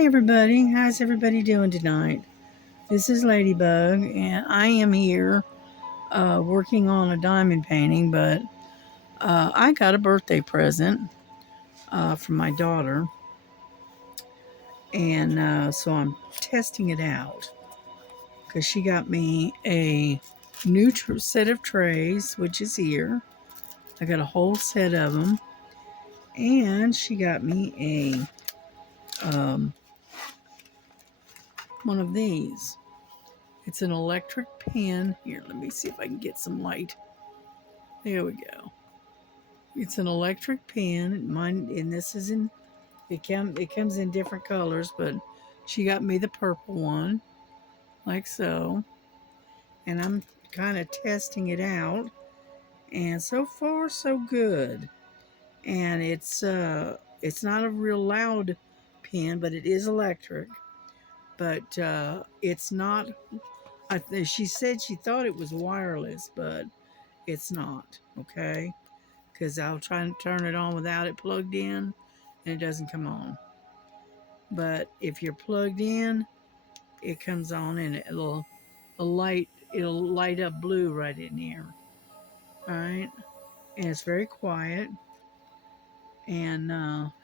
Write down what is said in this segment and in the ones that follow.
Hi everybody, how's everybody doing tonight? This is Ladybug, and I am here working on a diamond painting, but I got a birthday present from my daughter, and so I'm testing it out because she got me a new set of trays, which is here. I got a whole set of them, and she got me a one of these. It's an electric pen. Here, let me see if I can get some light. There we go. It's an electric pen. Mine, and this is in. It comes in different colors, but she got me the purple one, like so. And I'm kind of testing it out, and so far so good. And it's not a real loud pen, but it is electric. But it's not. She said she thought it was wireless, but it's not. Okay. Because I'll try and turn it on without it plugged in and it doesn't come on. But if you're plugged in, it comes on and it'll light up blue right in here. All right, and it's very quiet, and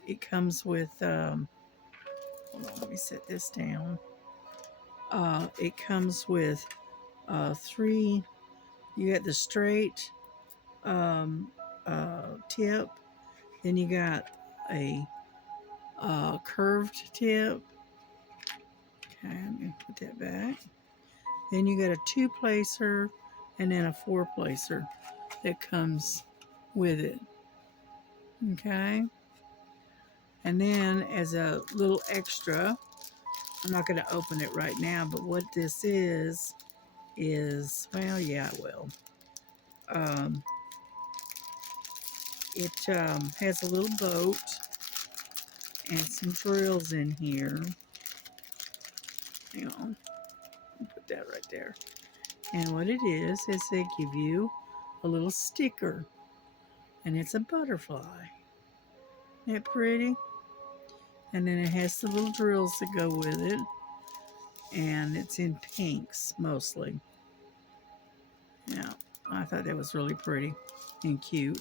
it comes with hold on, let me set this down. It comes with three. You got the straight um, tip, then you got a curved tip. Okay, let me put that back. Then you got a 2-placer and then a 4-placer that comes with it. Okay. And then as a little extra, I'm not going to open it right now, but what this is, well, yeah, I will. It has a little boat and some drills in here. Hang on. Put that right there. And what it is they give you a little sticker, and it's a butterfly. Isn't that pretty? And then it has the little drills that go with it, and it's in pinks mostly. Yeah, I thought that was really pretty and cute.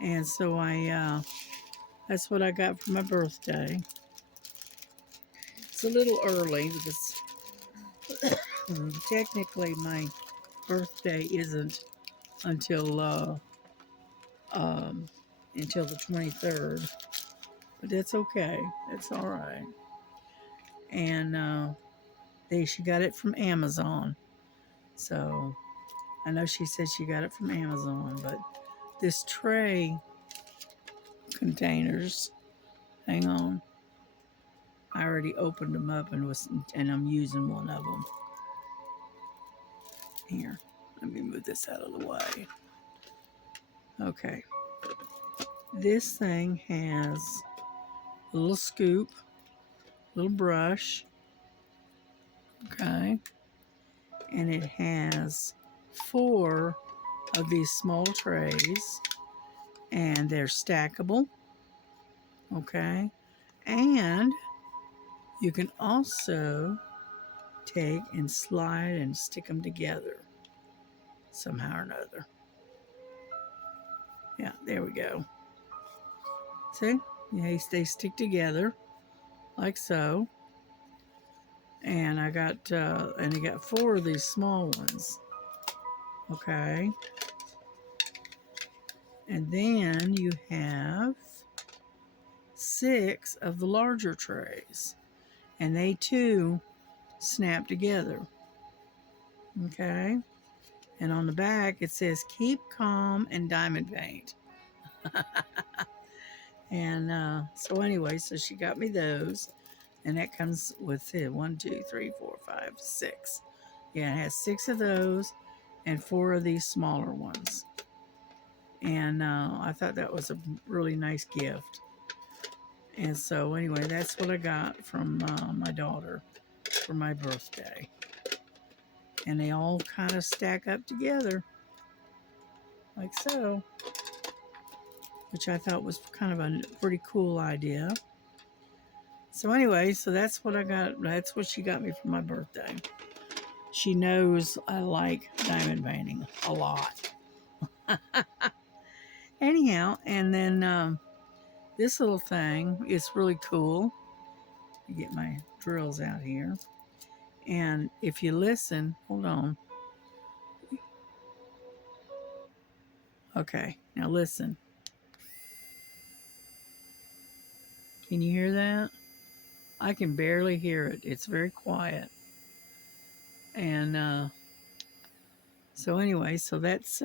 And so that's what I got for my birthday. It's a little early because technically my birthday isn't until until the 23rd, but that's okay. That's all right. And she got it from Amazon. So I know she said she got it from Amazon, but this tray containers, hang on. I already opened them up and I'm using one of them. Here, let me move this out of the way. Okay. This thing has a little scoop, little brush, okay, and it has 4 of these small trays, and they're stackable, okay, and you can also take and slide and stick them together somehow or another. Yeah, there we go. See? Yeah, they stick together like so. And I got 4 of these small ones. Okay. And then you have 6 of the larger trays. And they too snap together. Okay. And on the back it says keep calm and diamond paint. And so anyway, so she got me those. And that comes with it 1, 2, 3, 4, 5, 6. Yeah, it has 6 of those and 4 of these smaller ones. And I thought that was a really nice gift. And so anyway, that's what I got from my daughter for my birthday. And they all kind of stack up together like so, which I thought was kind of a pretty cool idea. So anyway, so that's what I got. That's what she got me for my birthday. She knows I like diamond painting a lot. Anyhow, and then this little thing is really cool. I get my drills out here. And if you listen, hold on. Okay, now listen. Can you hear that? I can barely hear it. It's very quiet. And so anyway, so that's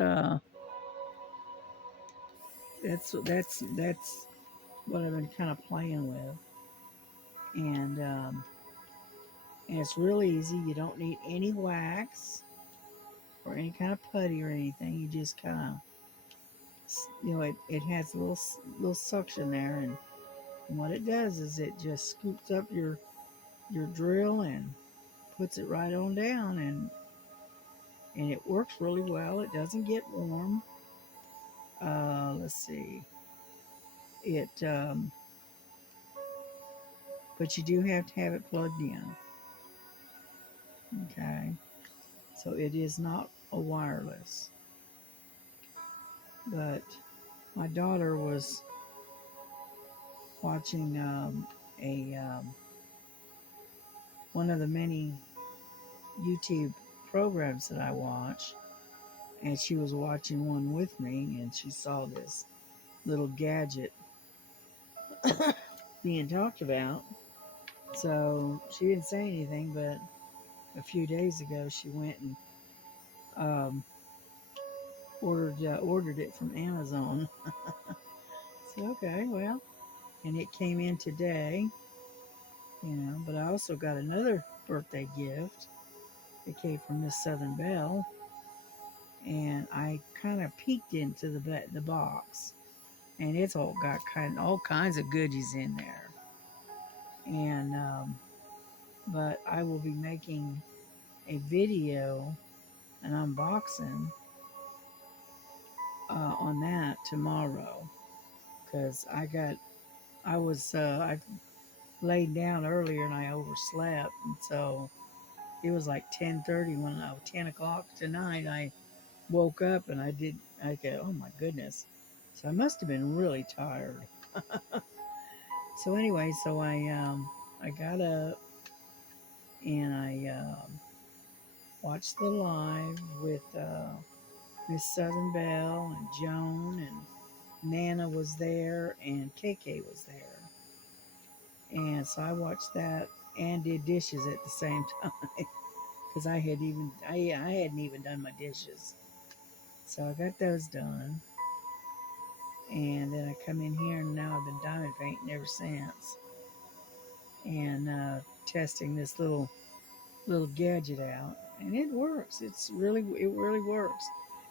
what I've been kind of playing with. And and it's really easy. You don't need any wax or any kind of putty or anything. You just kind of, it has a little suction there, and what it does is it just scoops up your drill and puts it right on down, and it works really well. It doesn't get warm. Let's see. It but you do have to have it plugged in. Okay. So it is not a wireless. But my daughter was watching a one of the many YouTube programs that I watch, and she was watching one with me, and she saw this little gadget being talked about. So she didn't say anything, but a few days ago she went and um, ordered it from Amazon. So okay, well, and it came in today, But I also got another birthday gift. It came from Miss Southern Belle, and I kind of peeked into the box, and it's all kinds of goodies in there. And but I will be making a video, an unboxing on that tomorrow, because I laid down earlier and I overslept, and so it was like 10:30 when 10 o'clock tonight. I woke up and I go, oh my goodness. So I must have been really tired. So anyway, so I got up and I watched the live with Miss Southern Belle and Joan, and Nana was there and KK was there. And so I watched that and did dishes at the same time because I hadn't even done my dishes. So I got those done. And then I come in here and now I've been diamond painting ever since, and testing this little gadget out, and it works. It really works,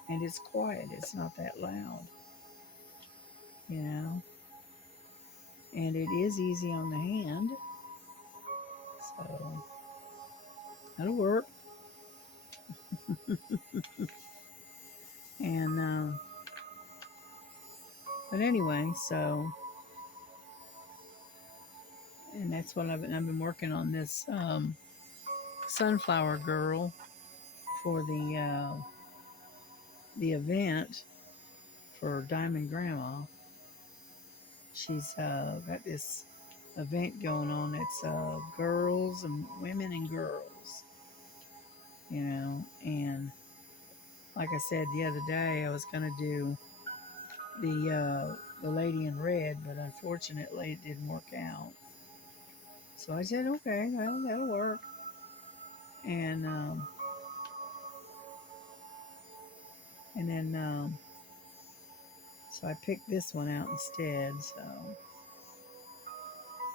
and it's quiet. It's not that loud, you know, and it is easy on the hand, so that'll work. And but anyway, so and that's what I've been working on this sunflower girl for the event for Diamond Grandma. She's got this event going on. It's girls and women and girls, And like I said the other day, I was gonna do the lady in red, but unfortunately it didn't work out. So I said, okay, well that'll work. And then so I picked this one out instead. So,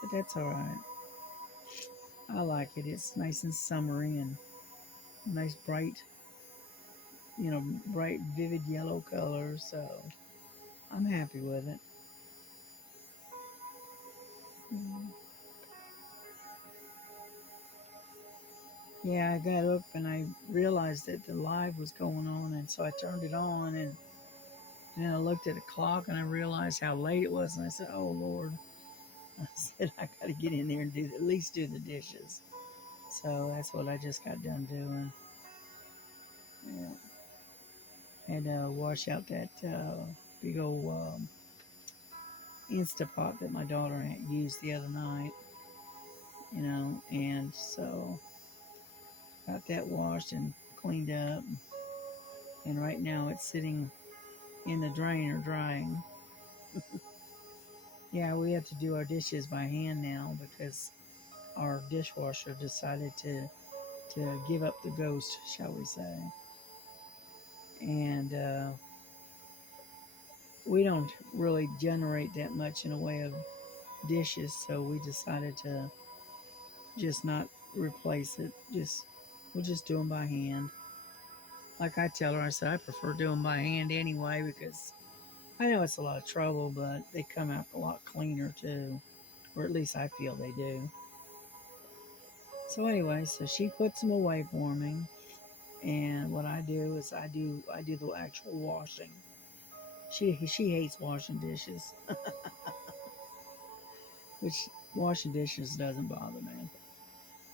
but that's all right. I like it. It's nice and summery and nice bright, vivid yellow color. So I'm happy with it. Mm. Yeah, I got up and I realized that the live was going on, and so I turned it on, and then I looked at the clock and I realized how late it was, and I said, "Oh Lord!" I said I got to get in there and do at least do the dishes. So that's what I just got done doing. Yeah. Had to wash out that big old Instapot that my daughter had used the other night, and so got that washed and cleaned up. And right now it's sitting in the drainer drying. Yeah, we have to do our dishes by hand now because our dishwasher decided to give up the ghost, shall we say. And we don't really generate that much in a way of dishes, so we decided to just not replace it. We'll just do them by hand. Like I tell her, I said I prefer doing by hand anyway because I know it's a lot of trouble, but they come out a lot cleaner too, or at least I feel they do. So anyway, so she puts them away for me, and what I do is I do the actual washing. She hates washing dishes, which washing dishes doesn't bother me.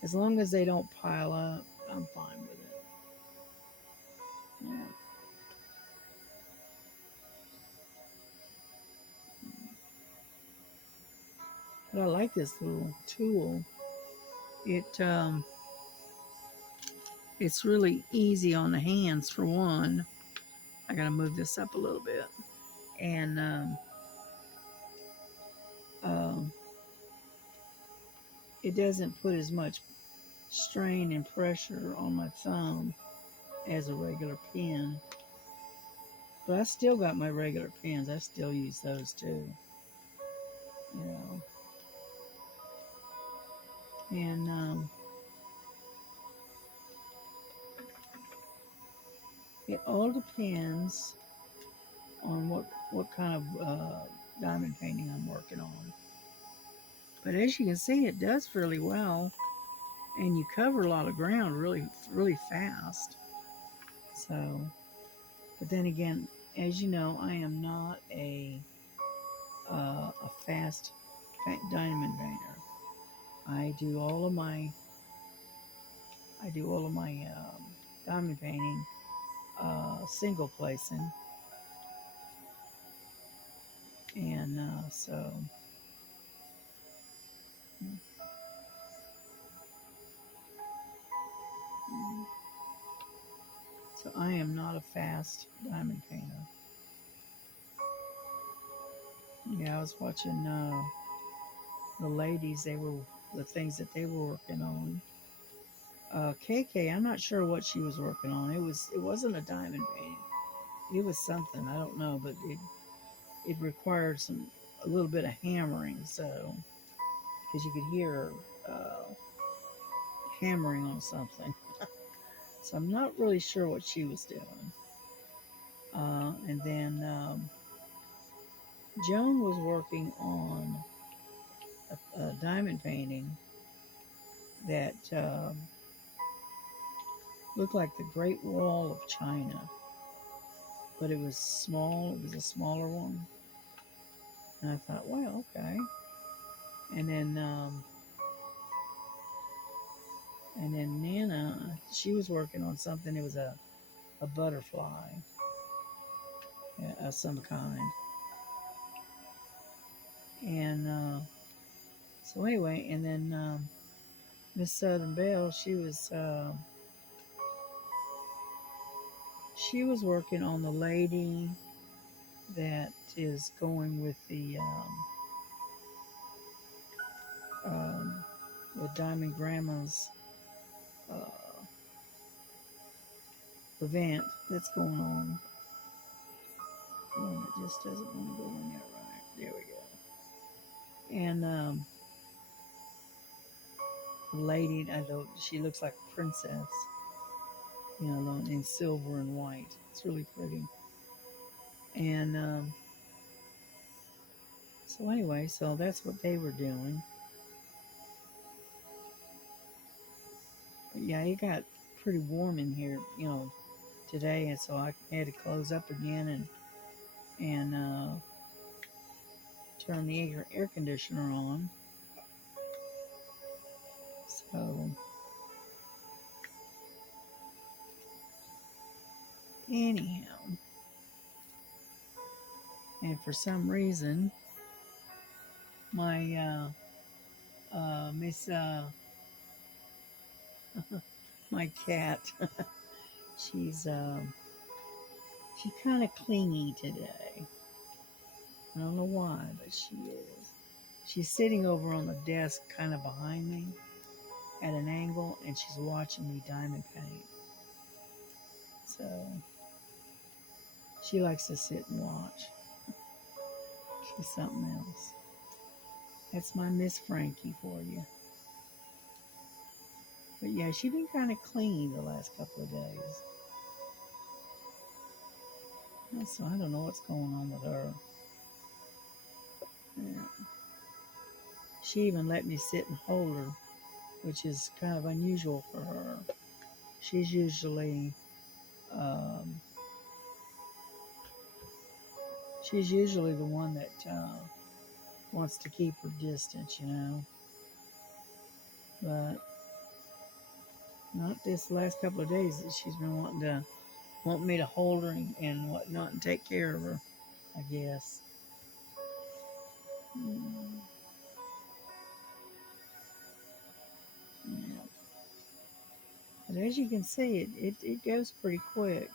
As long as they don't pile up, I'm fine with it. Yeah. But I like this little tool. It it's really easy on the hands for one. I gotta move this up a little bit, and um, it doesn't put as much strain and pressure on my thumb as a regular pen. But I still got my regular pens. I still use those too. You know, and it all depends on what kind of diamond painting I'm working on. But as you can see, it does fairly well, and you cover a lot of ground really fast. So, but then again, as you know, I am not a fast diamond painter. I do all of my I do all of my diamond painting single placing, and so I am not a fast diamond painter. Yeah, I was watching the ladies. They were the things that they were working on. KK, I'm not sure what she was working on. It wasn't a diamond painting. It was something I don't know, but it required a little bit of hammering. So because you could hear her hammering on something. So I'm not really sure what she was doing. And then Joan was working on a diamond painting that looked like the Great Wall of China, but it was small. It was a smaller one, and I thought, well, okay. And then Nana, she was working on something. It was a butterfly of some kind, and so anyway, and then Miss Southern Belle, she was working on the lady that is going with the with Diamond Grandma's uh, event that's going on. Oh, it just doesn't want to go in there right. There we go. And the lady, I know she looks like a princess, in silver and white. It's really pretty. And so anyway, so that's what they were doing. But yeah, it got pretty warm in here, today, and so I had to close up again and turn the air conditioner on. So, anyhow, and for some reason, my Miss my cat, she's she's kind of clingy today. I don't know why, but she is. She's sitting over on the desk, kind of behind me, at an angle, and she's watching me diamond paint. So she likes to sit and watch. She's something else. That's my Miss Frankie for you. But yeah, she's been kind of clingy the last couple of days. So I don't know what's going on with her. Yeah. She even let me sit and hold her, which is kind of unusual for her. She's usually um, the one that wants to keep her distance, you know. But not this last couple of days that she's been want me to hold her and whatnot and take care of her, I guess. Mm, yeah. But as you can see, it goes pretty quick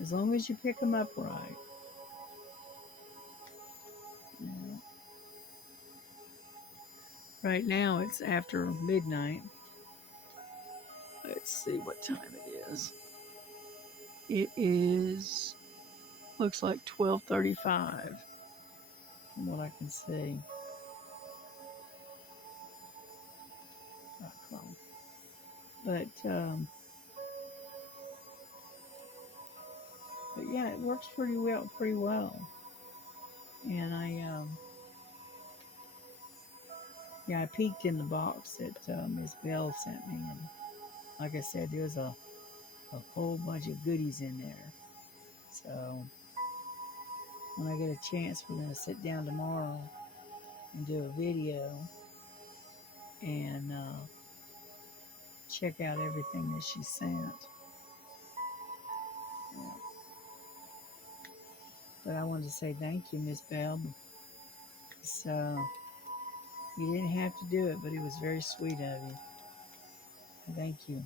as long as you pick them up right. Yeah. Right now it's after midnight. Let's see what time it is. It is looks like 12:35 from what I can see. But but yeah, it works pretty well. And I peeked in the box that Miss Bell sent me, and like I said, there's a whole bunch of goodies in there. So when I get a chance, we're gonna sit down tomorrow and do a video and check out everything that she sent. Yeah. But I wanted to say thank you, Miss Bell. So you didn't have to do it, but it was very sweet of you. Thank you.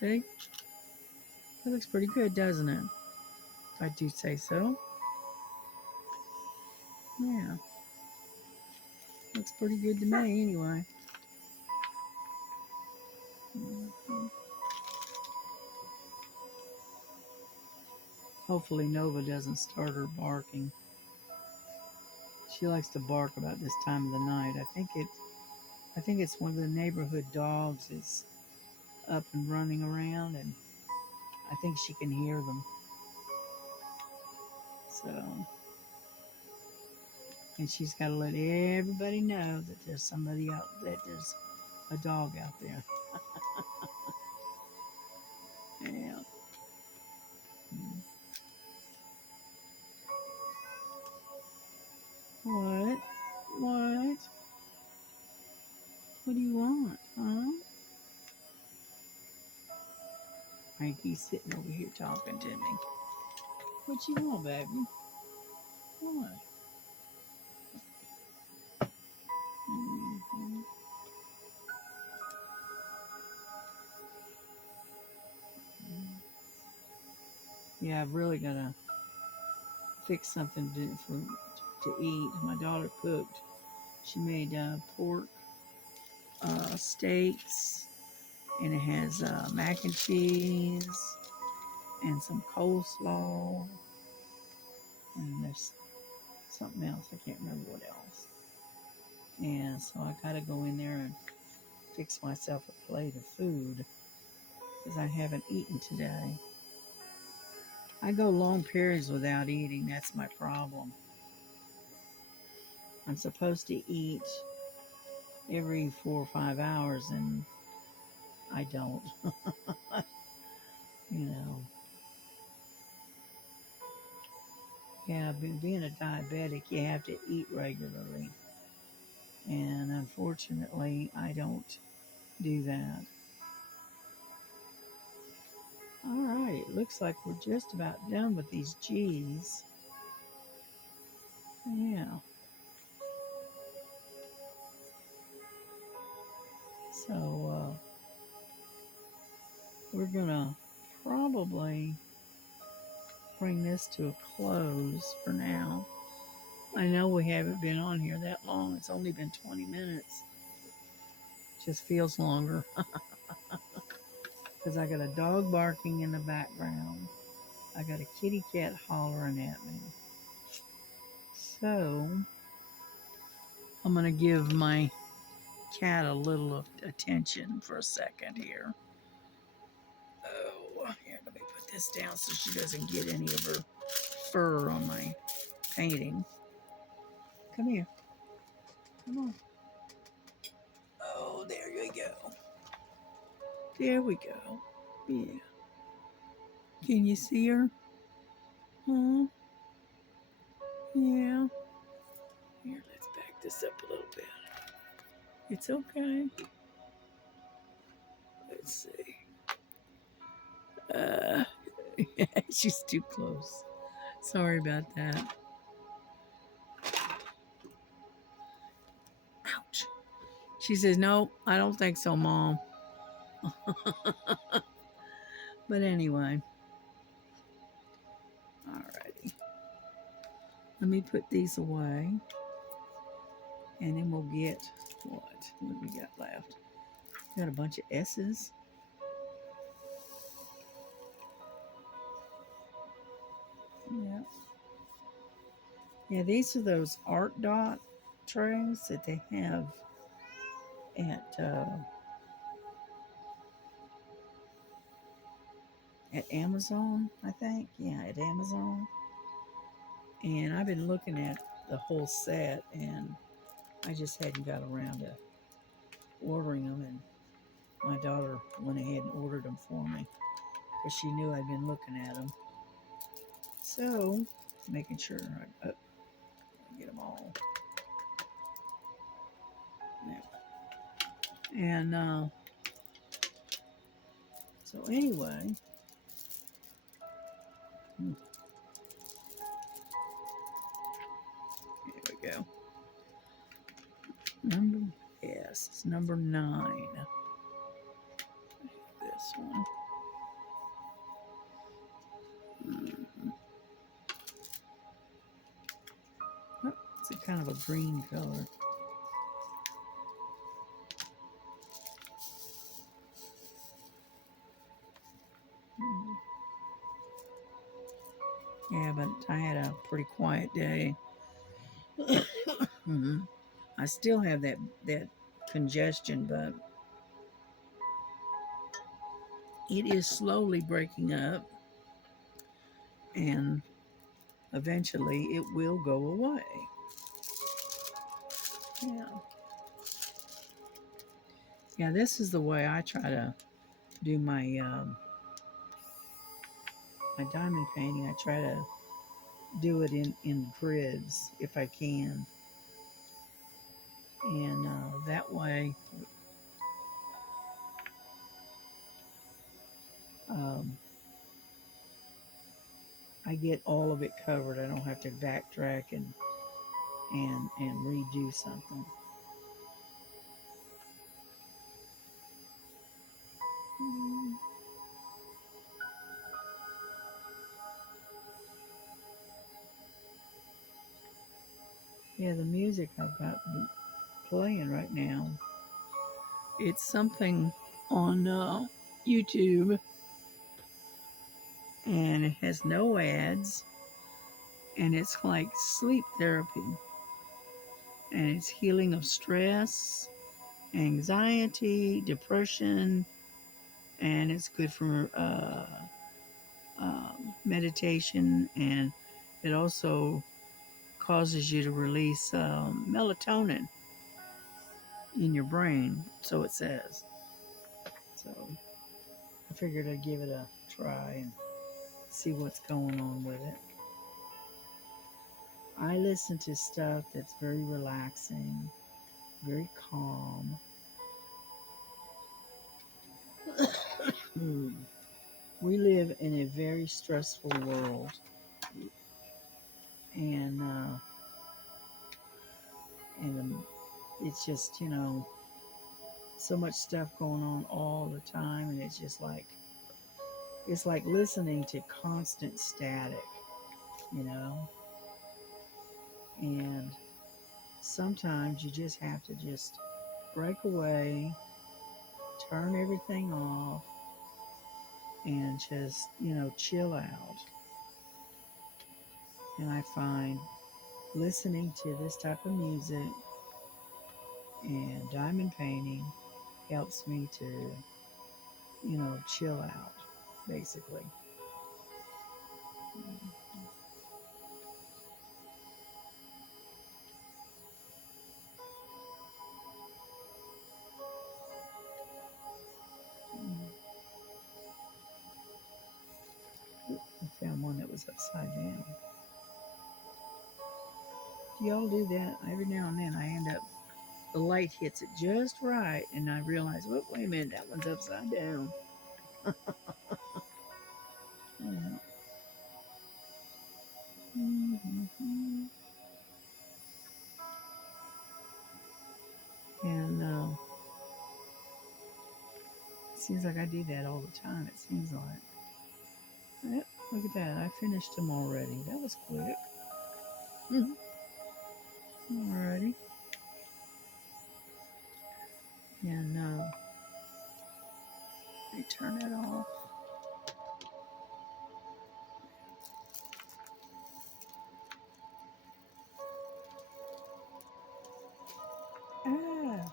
See, that looks pretty good, doesn't it? If I do say so. Yeah, looks pretty good to me anyway. Mhm. Hopefully Nova doesn't start her barking. She likes to bark about this time of the night. I think it's one of the neighborhood dogs is up and running around, and I think she can hear them. So, and she's got to let everybody know that there's somebody out, that there's a dog out there. Yeah. Mm. What? What? What do you want, huh? Frankie's sitting over here talking to me. What you want, baby? What? Mhm. Yeah, I've really got to fix something to eat. My daughter cooked. She made pork steaks, and it has mac and cheese and some coleslaw, and there's something else. I can't remember what else. And so I got to go in there and fix myself a plate of food because I haven't eaten today. I go long periods without eating. That's my problem. I'm supposed to eat every 4 or 5 hours, and I don't. You know, yeah, being a diabetic, you have to eat regularly. And unfortunately, I don't do that. All right, it looks like we're just about done with these G's. Yeah, so we're gonna probably bring this to a close for now. I know we haven't been on here that long. It's only been 20 minutes. Just feels longer because I got a dog barking in the background. I got a kitty cat hollering at me. So I'm going to give my cat a little attention for a second here. Oh, here, let me put this down so she doesn't get any of her fur on my painting. Come here. Come on. Oh, there we go. There we go. Yeah. Can you see her? Huh? Yeah. Here, let's back this up a little bit. It's okay. Let's see. Uh, she's too close. Sorry about that. Ouch. She says, "No, I don't think so, Mom." But anyway, alrighty. Let me put these away, and then we'll get what? What do we got left? We got a bunch of S's. Yeah. Yeah, these are those art dot trays that they have at at Amazon, I think. Yeah, at Amazon. And I've been looking at the whole set, and I just hadn't got around to ordering them. And my daughter went ahead and ordered them for me because she knew I'd been looking at them. So, making sure I get them all. Yeah. And so, anyway, here we go. It's number 9. This one. Mm-hmm. Oh, it's a kind of a green color. Yeah, but I had a pretty quiet day. Mm-hmm. I still have that congestion, but it is slowly breaking up, and eventually it will go away. Yeah. Yeah, this is the way I try to do my diamond painting. I try to do it in grids if I can, and that way um, I get all of it covered. I don't have to backtrack and redo something. Yeah, the music I've got playing right now. It's something on YouTube, and it has no ads, and it's like sleep therapy, and it's healing of stress, anxiety, depression, and it's good for meditation, and it also causes you to release melatonin in your brain, so it says. So I figured I'd give it a try and see what's going on with it. I listen to stuff that's very relaxing, very calm. We live in a very stressful world, and it's just, so much stuff going on all the time, and it's like listening to constant static, you know. And sometimes you just have to just break away, turn everything off, and just, chill out. And I find listening to this type of music and diamond painting helps me to, chill out, basically. I found one that was upside down. Do y'all do that? Every now and then I end up, the light hits it just right, and I realize, oh, wait a minute, that one's upside down. Yeah. Mm-hmm. And it seems like I do that all the time, it seems like. Yep, look at that. I finished them already. That was quick. Mhm. Alrighty. And let me turn it off. Ah,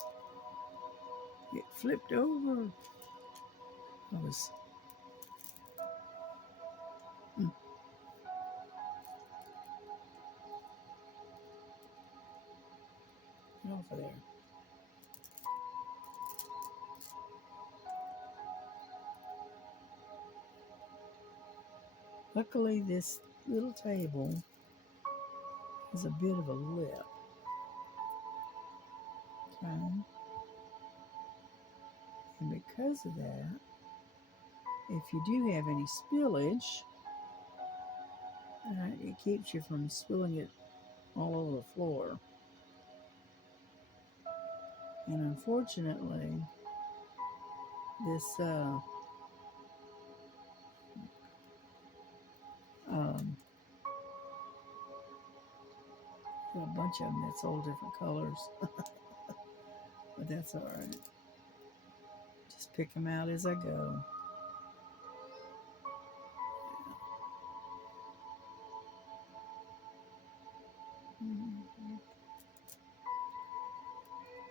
it flipped over. I was, mm, get off of there. Luckily, this little table has a bit of a lip. Okay. And because of that, if you do have any spillage, it keeps you from spilling it all over the floor. And unfortunately, this um, got a bunch of them that's all different colors, but that's all right. Just pick them out as I go.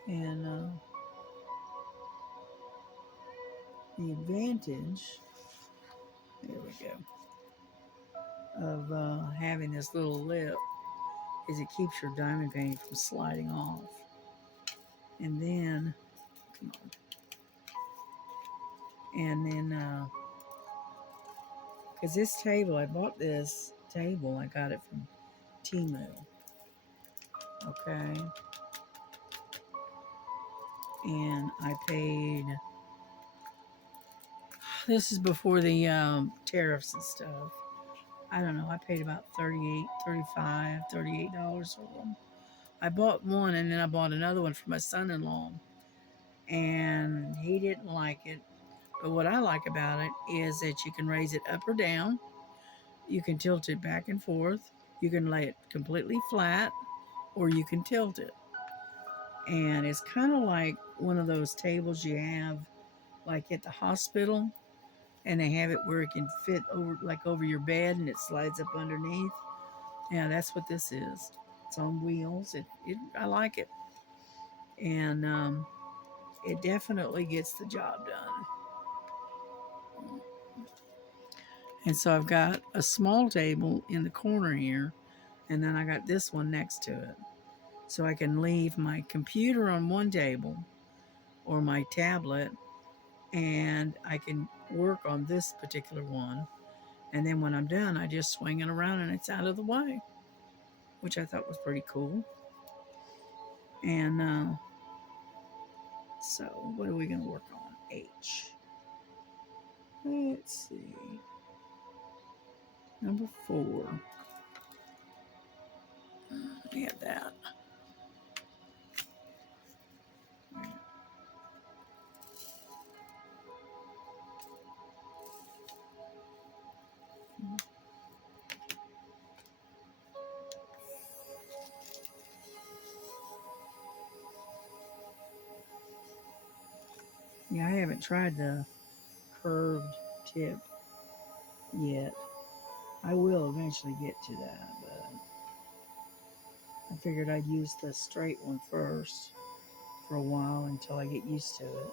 And the advantage, there we go, of having this little lip is it keeps your diamond painting from sliding off. And then, come on. And then, because this table, I bought this table, I got it from Temu. Okay. And I paid, this is before the tariffs and stuff. I don't know, I paid about $38 for them. I bought one and then I bought another one for my son-in-law, and he didn't like it. But what I like about it is that you can raise it up or down, you can tilt it back and forth, you can lay it completely flat, or you can tilt it. And it's kind of like one of those tables you have like at the hospital, and they have it where it can fit over, like over your bed, and it slides up underneath. Yeah, that's what this is. It's on wheels. I like it, and it definitely gets the job done. And so I've got a small table in the corner here, and then I got this one next to it. So I can leave my computer on one table or my tablet, and I can work on this particular one. And then when I'm done, I just swing it around and it's out of the way, which I thought was pretty cool. And so, what are we going to work on? H. Let's see. Number 4. We have that. Yeah, I haven't tried the curved tip yet. I will eventually get to that, but I figured I'd use the straight one first for a while until I get used to it.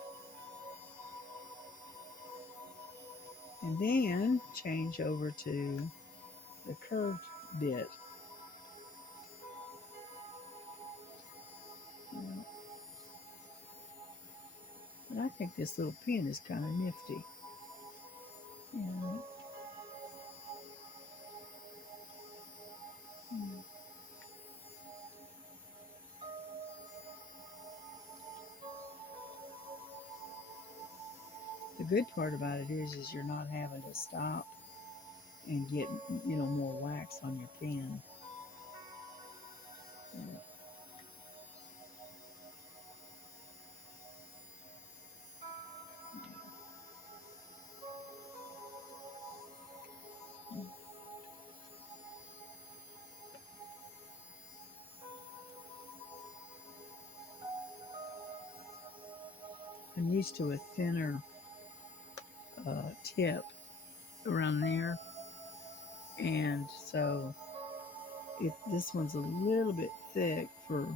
And then change over to the curved bit. Yeah. But I think this little pin is kind of nifty. Yeah. The good part about it is you're not having to stop and get more wax on your pen. Yeah. I'm used to a thinner tip around there, and so this one's a little bit thick for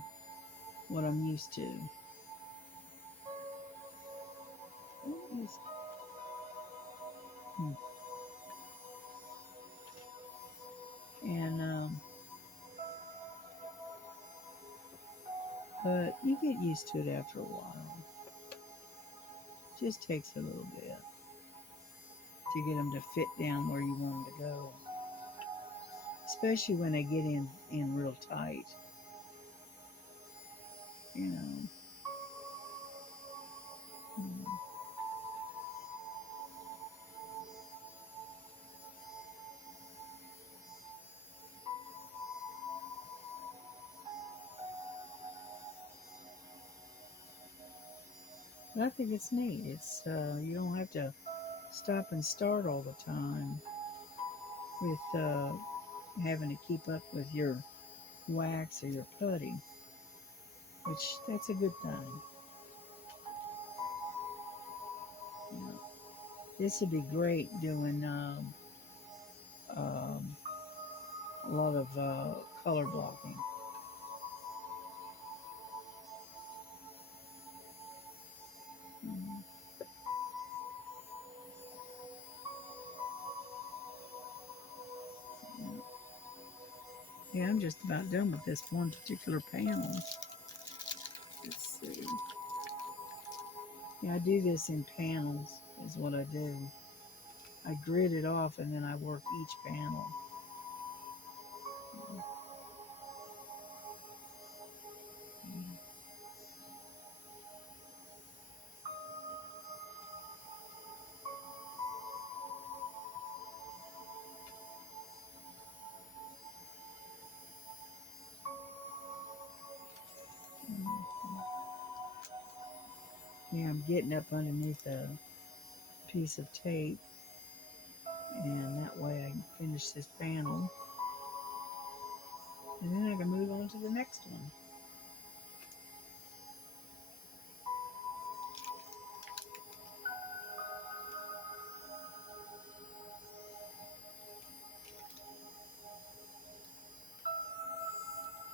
what I'm used to. And but you get used to it after a while. It just takes a little bit to get them to fit down where you want them to go, especially when they get in real tight. You know. But I think it's neat. It's you don't have to stop and start all the time with having to keep up with your wax or your putty, which that's a good thing. You know, this would be great doing um, a lot of color blocking. Mm. Yeah, I'm just about done with this one particular panel. Let's see. Yeah, I do this in panels, is what I do. I grid it off and then I work each panel. Yeah, I'm getting up underneath a piece of tape, and that way I can finish this panel, and then I can move on to the next one.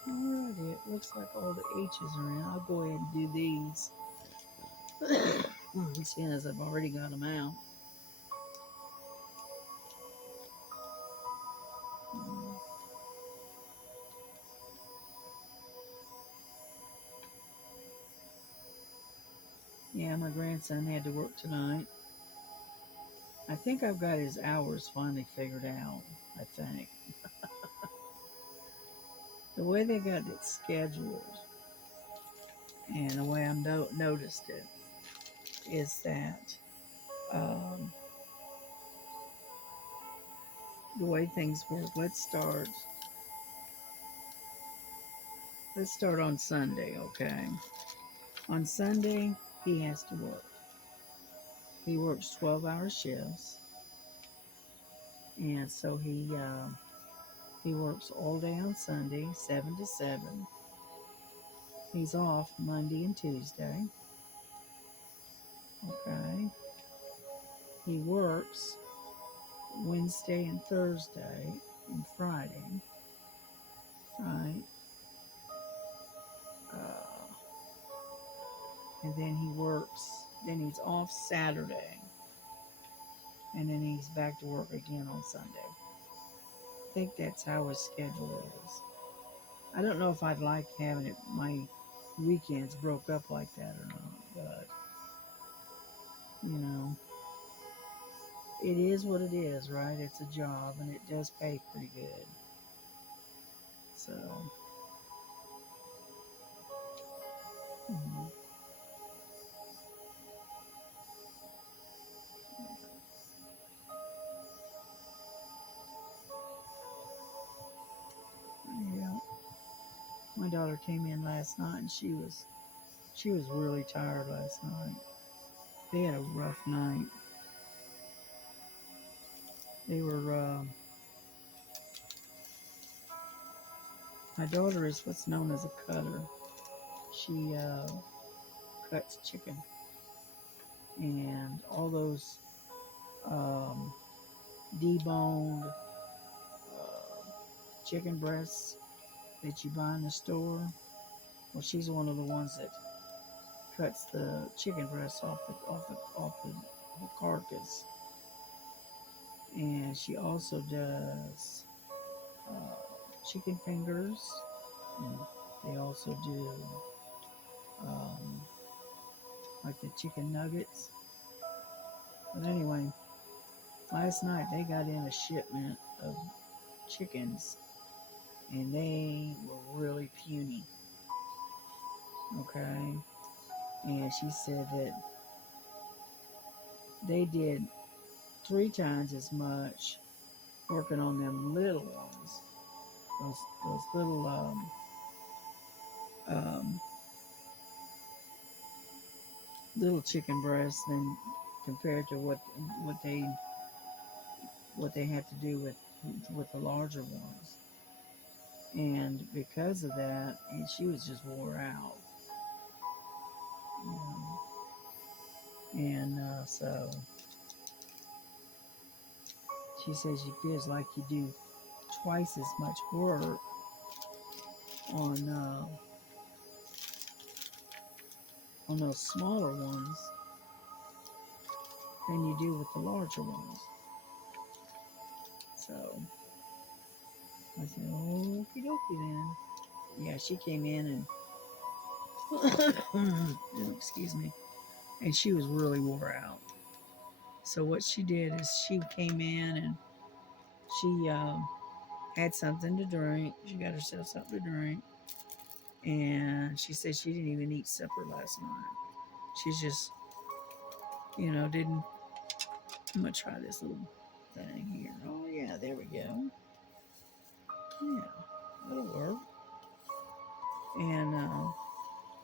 Alrighty, it looks like all the H's are in. I'll go ahead and do these, seeing as I've already got them out. Yeah, my grandson had to work tonight. I think I've got his hours finally figured out. I think the way they got it scheduled and the way I've noticed it is that um, the way things work. Let's start on Sunday, okay? On Sunday, he has to work. He works 12-hour shifts, and so he works all day on Sunday, 7 to 7. He's off Monday and Tuesday. Okay. He works Wednesday and Thursday and Friday. Right. Uh, and then he works. Then he's off Saturday, and then he's back to work again on Sunday. I think that's how his schedule is. I don't know if I'd like having it my weekends broke up like that or not, but you know, it is what it is, right? It's a job and it does pay pretty good. So, mhm. Yeah. My daughter came in last night and she was really tired last night. They had a rough night. They were my daughter is what's known as a cutter. She cuts chicken and all those um, deboned chicken breasts that you buy in the store. Well, she's one of the ones that cuts the chicken breasts off the carcass, and she also does chicken fingers, and they also do um, like the chicken nuggets. But anyway, last night they got in a shipment of chickens, and they were really puny. Okay, and she said that they did 3 times as much working on them little ones, those little um, little chicken breasts than compared to what they what they had to do with the larger ones. And because of that, and she was just wore out, you know. And so she says she feels like you do twice as much work on on those smaller ones than you do with the larger ones. So I said, okie dokie then. Yeah, she came in and excuse me, and she was really wore out. So what she did is she came in and she had something to drink. She got herself something to drink, and she said she didn't even eat supper last night. She's just, didn't. I'm gonna try this little thing here. Oh yeah, there we go. Yeah, that'll work. And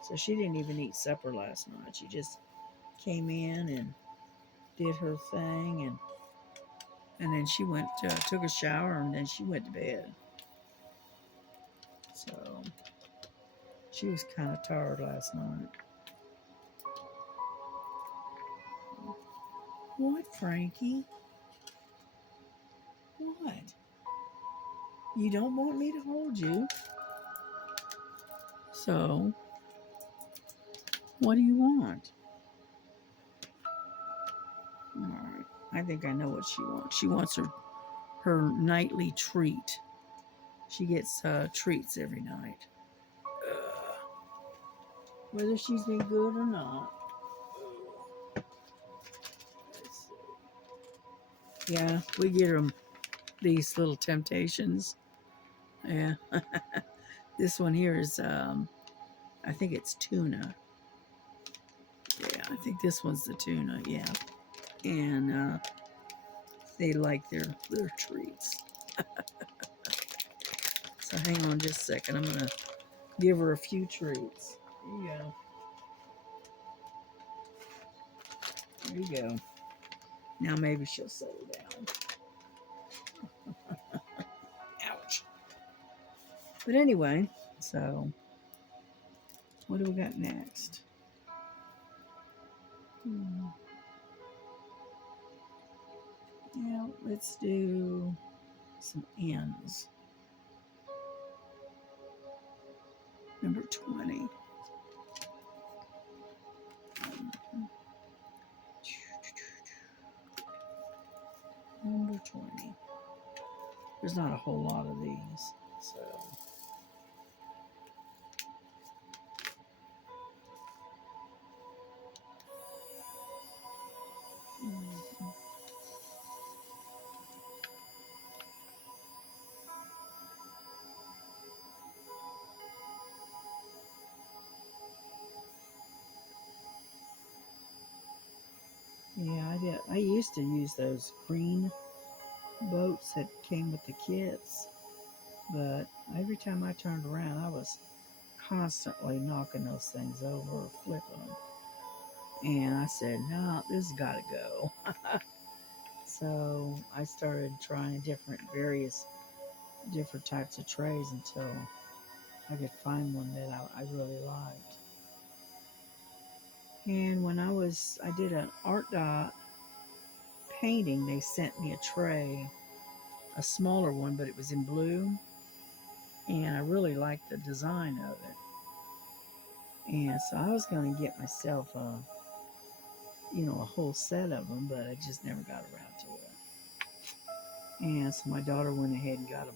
so she didn't even eat supper last night. She just came in and did her thing, and then she went took a shower, and then she went to bed. So she was kind of tired last night. What, Frankie? What? You don't want me to hold you? So what do you want? All right. I think I know what she wants. She wants her nightly treat. She gets treats every night. Whether she's been good or not. Yeah, we get them these little temptations. Yeah. This one here is, I think it's tuna. Yeah, I think this one's the tuna. Yeah. And they like their treats. So hang on just a second. I'm going to give her a few treats. There you go. There you go. Now maybe she'll settle down. Ouch. But anyway, so what do we got next? Yeah, let's do some ends. Number 20. Number 20. There's not a whole lot of these, so. Yeah, I did. I used to use those green boats that came with the kits, but every time I turned around, I was constantly knocking those things over or flipping them. And I said, no, this has got to go. So I started trying various different types of trays until I could find one that I really liked. And when I did an art dot painting, they sent me a tray, a smaller one, but it was in blue. And I really liked the design of it. And so I was going to get myself a whole set of them, but I just never got around to it. And so my daughter went ahead and got it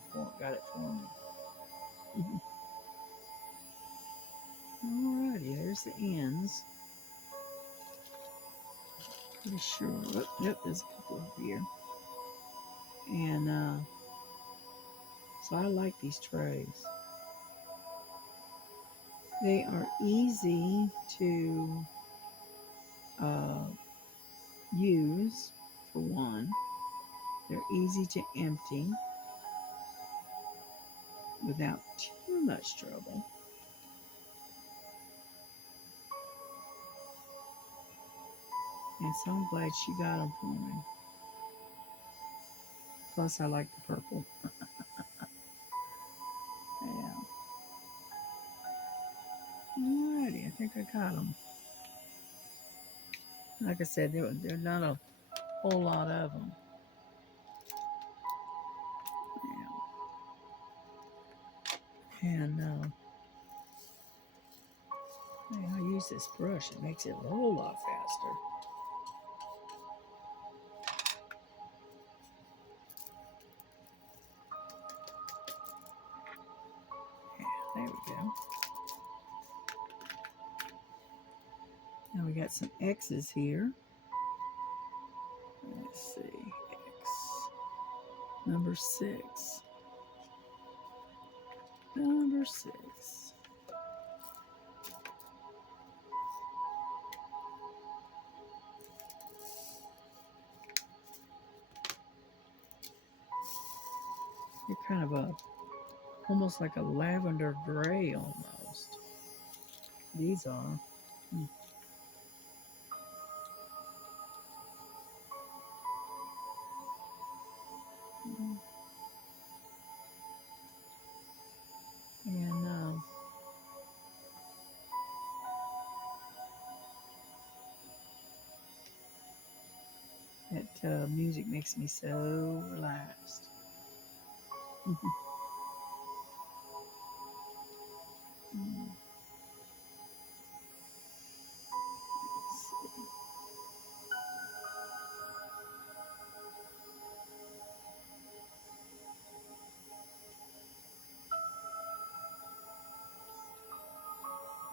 for me. Alrighty, there's the ends. Pretty sure. Oh, yep, there's a couple over here. And so I like these trays. They are easy to use, for one. They're easy to empty without too much trouble. And so I'm glad she got them for me. Plus, I like the purple. Yeah. Alrighty, I think I got them. Like I said, there are not a whole lot of them. Yeah. And I use this brush. It makes it a whole lot faster. Yeah, there we go. Now we got some X's here. Let's see. X. Number 6. Number 6. You're kind of almost like a lavender gray almost. These are. And that music makes me so relaxed. There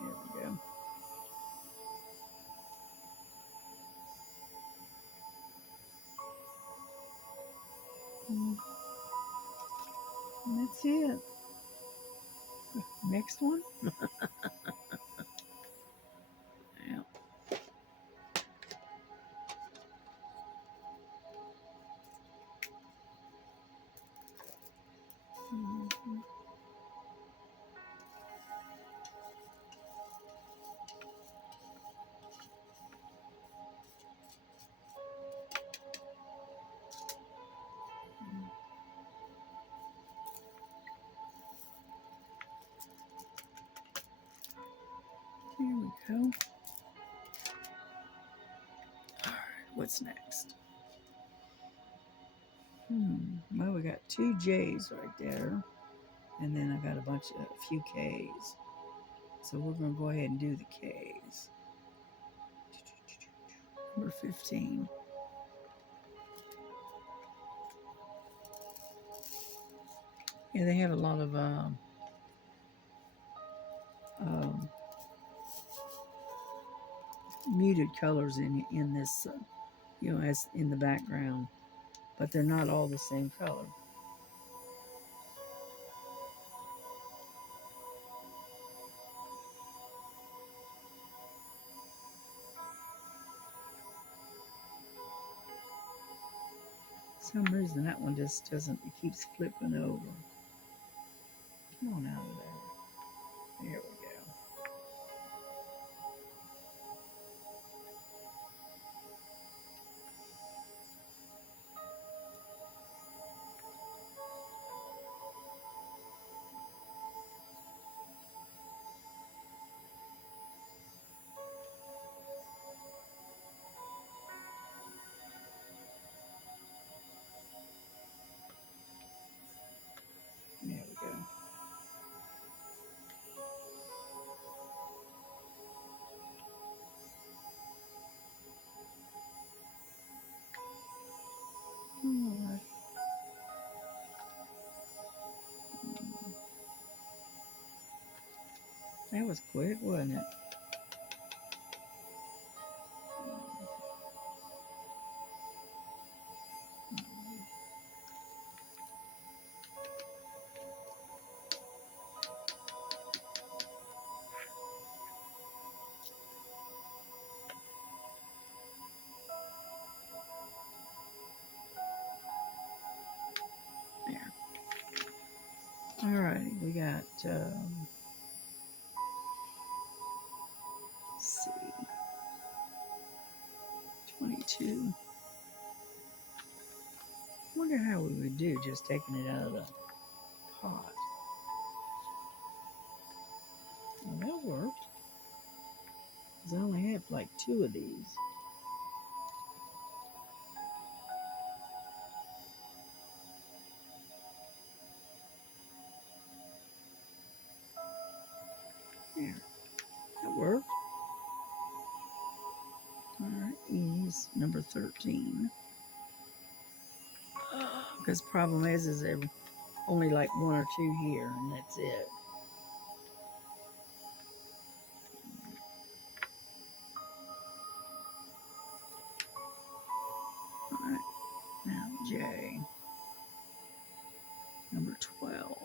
we go. That's it. Next one. Yeah. Mhm. Here we go. All right, what's next? Well, we got two J's right there, and then I got a few K's. So we're gonna go ahead and do the K's. Number 15. Yeah, they have a lot of um, muted colors in this, as in the background, but they're not all the same color. For some reason that one just doesn't. It keeps flipping over. Come on out of there. There we go. There we go. All right. That was quick, wasn't it? There. All right, we got, let's see, 22. Wonder how we would do just taking it out of the pot. Well, that worked. Because I only have like two of these. There, that worked. All right, E's number 13. Because problem is there only like one or two here, and that's it. All right, now J, number 12.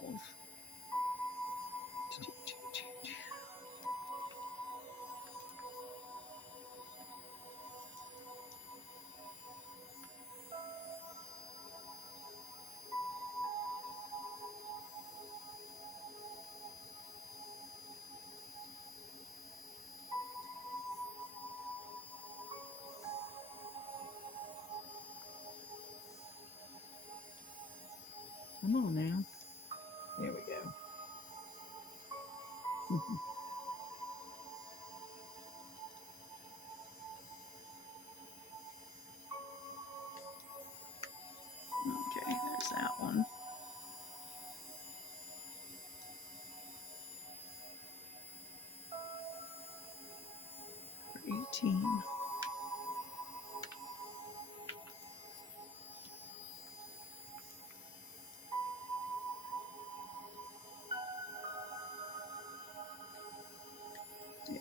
Come on now. There we go. Okay, there's that one. For 18. Yeah.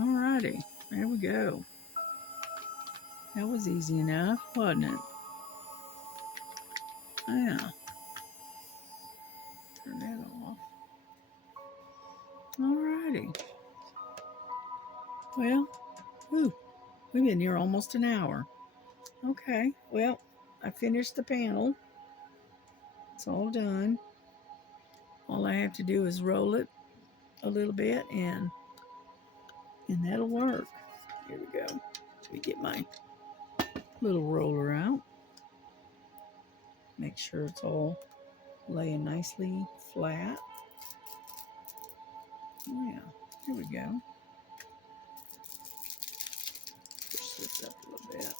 All righty, there we go. That was easy enough, wasn't it? Yeah. righty. Well, ooh, we've been here almost an hour. Okay, well, I finished the panel. It's all done. All I have to do is roll it a little bit and that'll work. Here we go. Let me get my little roller out. Make sure it's all laying nicely flat. Oh yeah, here we go. Push this up a little bit.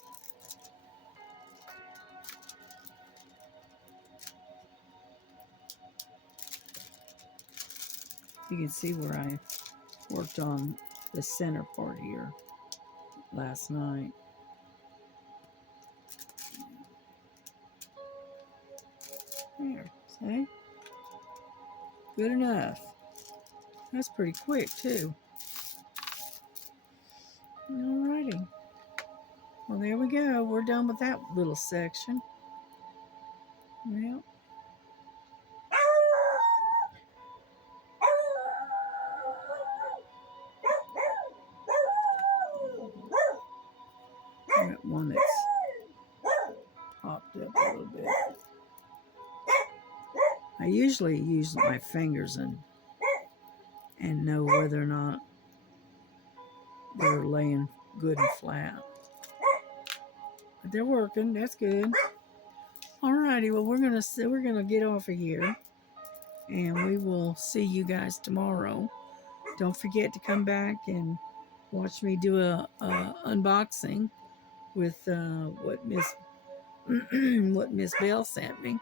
You can see where I worked on the center part here last night. There, see? Good enough. That's pretty quick too. Alrighty. Well, there we go. We're done with that little section. Well, I got one that's popped up a little bit. I usually use my fingers and know whether or not they're laying good and flat. But they're working. That's good. Alrighty. Well, we're gonna get off of here, and we will see you guys tomorrow. Don't forget to come back and watch me do a unboxing with what Miss Bell sent me,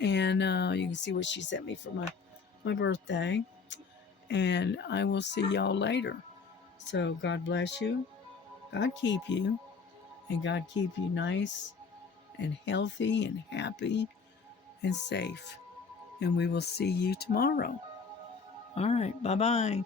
and you can see what she sent me for my birthday. And I will see y'all later. So God bless you, God keep you, and God keep you nice and healthy and happy and safe. And we will see you tomorrow. All right, bye-bye.